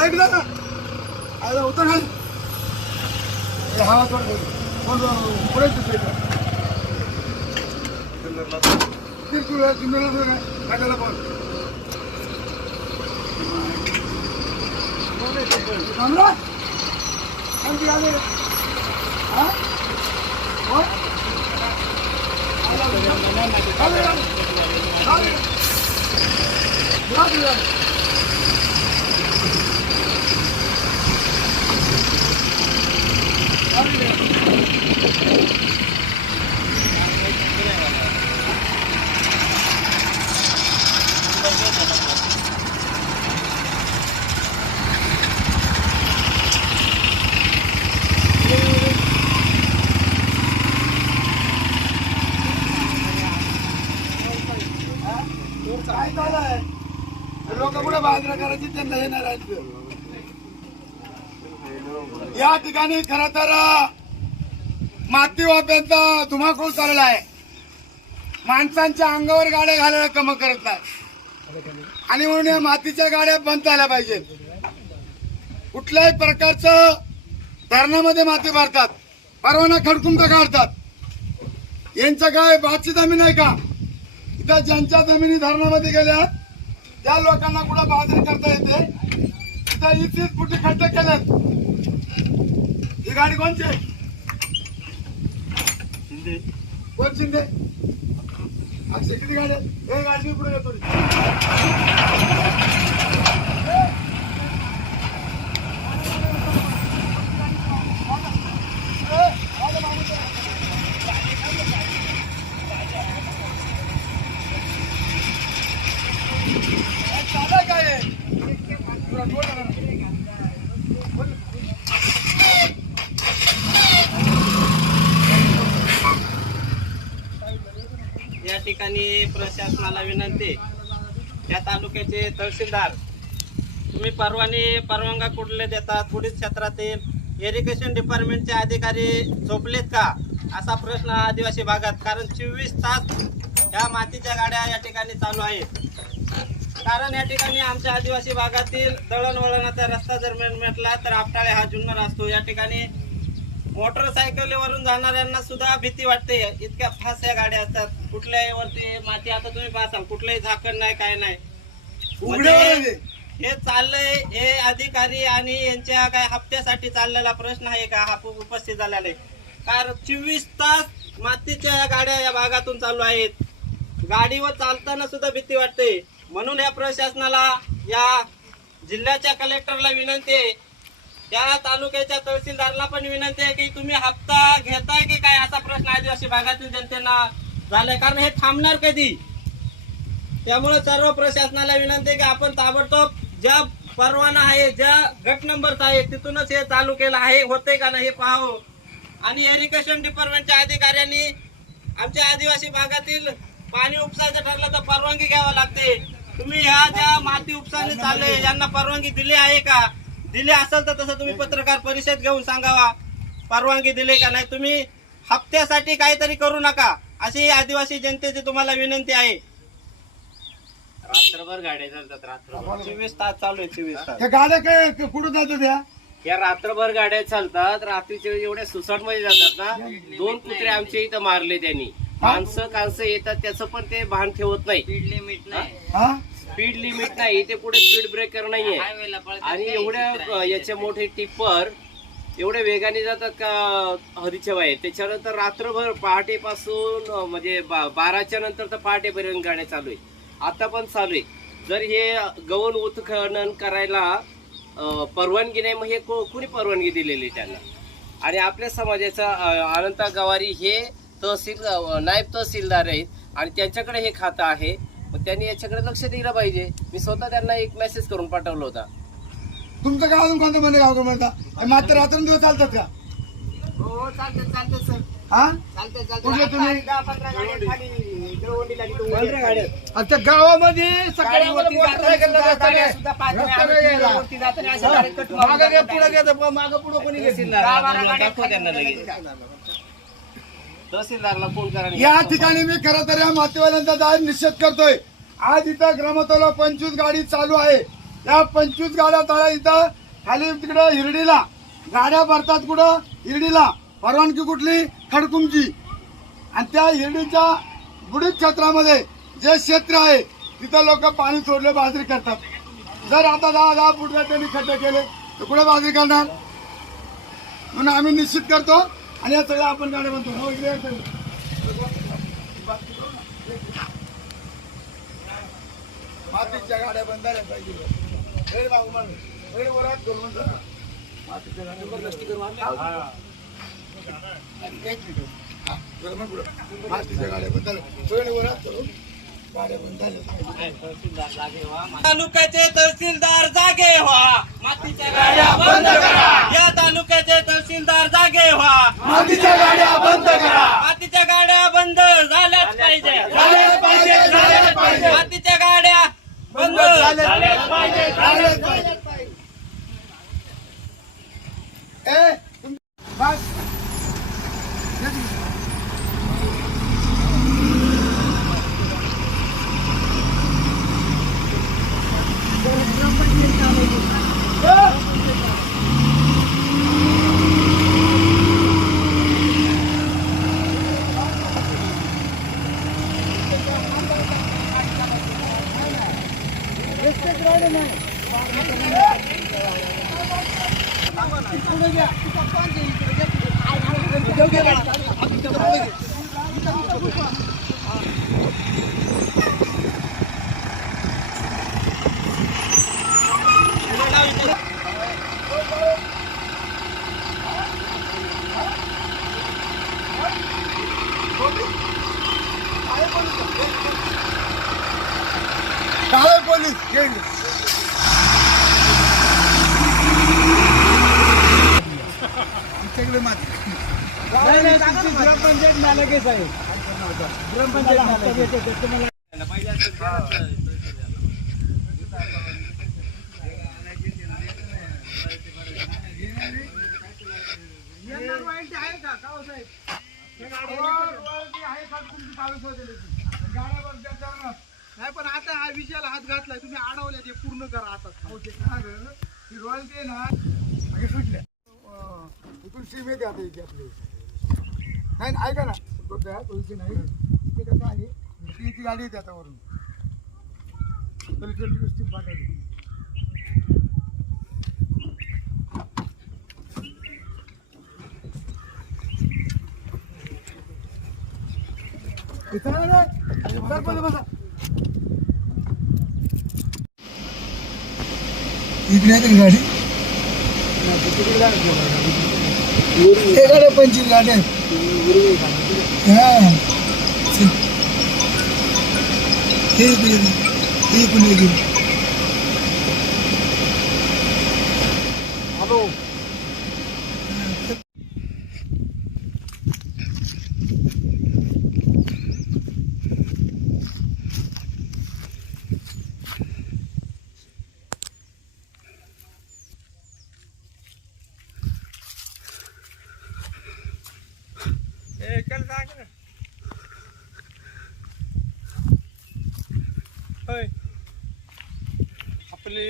ऐकलं ना अरे होतं ना हे हवा थोडं थोडं पुढे तिथे तिरकुळ तिरकुळ टाकायला पण थांबला आणखी आले हा हो? आले, आले. आले. साजरा करायची त्यांना येणार नाही या ठिकाणी खर तर मातीवाद्यांचा धुमाकूळ चाललेला आहे. माणसांच्या अंगावर गाड्या घालायला कम करत नाही. आणि म्हणून या मातीच्या गाड्या बंद झाल्या पाहिजेत. कुठल्याही प्रकारचं धरणामध्ये माती भरतात. परवाना खडकुंत काढतात. यांचं काय बादची जमीन आहे का? इथं ज्यांच्या जमिनी धरणामध्ये गेल्या त्या लोकांना कुठं बाजरी करता येते? इथं इथेच कुठे खड्डे केलेत ही गाडी कोणची? आहे? कोण शिंदे? अक्षय किती गाडी आहेत? हे गाडी मी पुढे येतो चालय काय आहे? तुला बोल ना. या ठिकाणी प्रशासनाला विनंती या तालुक्याचे तहसीलदार तुम्ही परवाने परवानगा कुठले देतात पुढील क्षेत्रातील इरिगेशन डिपार्टमेंटचे अधिकारी झोपलेत का? असा प्रश्न आदिवासी भागात कारण चोवीस तास ह्या मातीच्या गाड्या या ठिकाणी चालू आहेत. कारण या ठिकाणी आमच्या आदिवासी भागातील दळणवळणाचा रस्ता जर म्हटला तर आपटाळे हा जुन्नर असतो. या ठिकाणी मोटरसायकलीवरून जाणाऱ्यांना सुद्धा भीती वाटते. इतक्या फास्ट या गाड्या असतात. कुठल्याही वरती माती आता तुम्ही पाहसाल कुठलंही झाकण नाही काय नाही. म्हणजे. हे चाललंय हे अधिकारी आणि यांच्या काय हप्त्यासाठी चाललेला प्रश्न आहे का? हा उप- उपस्थित झालेला आहे कारण चोवीस तास मातीच्या या गाड्या या भागातून चालू आहेत. गाडीवर चालताना सुद्धा भीती वाटते. म्हणून या प्रशासनाला या जिल्ह्याच्या कलेक्टरला विनंती आहे. त्या तालुक्याच्या तहसीलदारला पण विनंती आहे की तुम्ही हप्ता घेताय की काय असा प्रश्न आदिवासी भागातील जनतेना झालाय. कारण हे थांबणार कधी? त्यामुळे सर्व प्रशासनाला विनंती आहे की आपण ताबडतोब ज्या परवाना आहे ज्या गट नंबरचा आहे तिथूनच हे चालू केलं आहे. होते का नाही हे पाहावं. आणि इरिगेशन डिपार्टमेंटच्या अधिकाऱ्यांनी आमच्या आदिवासी भागातील पाणी उपसायचं ठरलं तर परवानगी घ्यावं लागते. तुम्ही ह्या ज्या माती उपसाने चालले यांना परवानगी दिली आहे का? दिली असेल तर तसं तुम्ही पत्रकार परिषद घेऊन सांगावा. परवानगी दिली का नाही? तुम्ही हप्त्यासाठी काहीतरी करू नका. अशी आदिवासी जनतेची तुम्हाला विनंती आहे. रात्रभर गाड्या चालतात रात्रभर. चोवीस तास चालू आहे चोवीस तास. त्या गाड्या काय कुठं जातात त्या या रात्रभर गाड्या चालतात रात्रीचे एवढ्या सुसाटमध्ये जातात ना. दोन कुत्रे आमच्या इथं मारले त्यांनी. माणसं कांसं येतात त्याचं पण ते भान ठेवत नाही. स्पीड लिमिट नाही. हा? स्पीड लिमिट नाही. ते पुढे स्पीड ब्रेकर नाहीये. आणि एवढ्या अ, याचे मोठे टिप्पर एवढ्या वेगाने जातात का हरीच्या बाहेर? त्याच्यानंतर रात्रभर पहाटेपासून अ, म्हणजे बा- बाराच्या नंतर तर पहाटेपर्यंत गाड्या चालू आहे. आता पण चालू आहे. जर हे गवन उत्खनन करायला अ, परवानगी नाही मग हे को- कुणी परवानगी दिलेली आहे त्यांना? आणि आपल्या समाजाचा अ, अनंता गवारी हे तहसील नायब तहसीलदार आहेत आणि त्यांच्याकडे हे खातं आहे. मग त्यांनी याच्याकडे लक्ष दिलं पाहिजे. मी स्वतः त्यांना एक मेसेज करून पाठवला होता. तुमचं गाव अजून कोणतं म्हणजे गाव म्हणता? हे मात्र रात्रंदिवस चालतात का? हो चालते चालते सर. हा? चालते कुठले तुम्ही? गावामध्ये सकाळी मागं. पुढं मागं कोणी घेत नाही. दहा बारा तहसीलदार गाड्या दाखव त्यांना खाली. लगेच. तहसीलदारला फोन करा आणि या ठिकाणी मी खरं तर या मातेवाल्यांचा जाहीर निषेध करतोय. आज इथं ग्रामतला पंचवीस गाडी चालू आहे. या पंचवीस गाड्या तळ्या इथं खाली तिकडे हिरडीला. गाड्या भरतात कुठं? हिरडीला. परवानगी कुठली? खडकुंची आणि त्या हिरडीच्या बुडीत क्षेत्रामध्ये जे क्षेत्र आहे तिथं लोक पाणी सोडले बाजरी करतात. जर आता दहा दहा फुटला त्यांनी खड्डे केले तर कुठे बाजरी करणार? म्हणून आम्ही निश्चित करतो आणि या सगळ्या आपण गाड्या बनतो हो, इकडे मातीच्या गाड्या बंद झाल्या पाहिजे बाबू म्हणून. वरात करून जा. मातीच्या गाड्या हा. हा, मग मातीच्या गाड्या बंद झाल्या. वरात करून गाड्या बंद झाल्या तालुक्याचे तहसीलदार जागे व्हा. मातीच्या गाड्या बंद करा. या तालुक्याचे तहसीलदार जागे व्हा. मातीच्या गाड्या बंद करा. मातीच्या गाड्या बंद झाल्याच पाहिजे. झाल्याच पाहिजे, झाल्याच पाहिजे. मातीच्या गाड्या बंद झाल्याच पाहिजे, झाल्याच पाहिजे. ए, काय आमच्याकडे माती. ग्रामपंचायत नालायकच आहे ग्रामपंचायत नाही पण आता हा विषयाला हात घातलाय. तुम्ही अडवल्या ते पूर्ण करा आता. रॉयल्टी आहे. ना सुटल्या. इथून सीम येते आता इथे आपली नाही नाही, ऐका ना। गोट्या, थोडीशी नाही। इथे कसं आहे ती इथे गाडी येते आता वरून तर इथे नुसती पाठवली इथं नाही रे. सरपंच बसा इकडे येते गाडी हे गाड्या पंचवीस गाड्या आहेत. हा हे इकडे అప్పుడు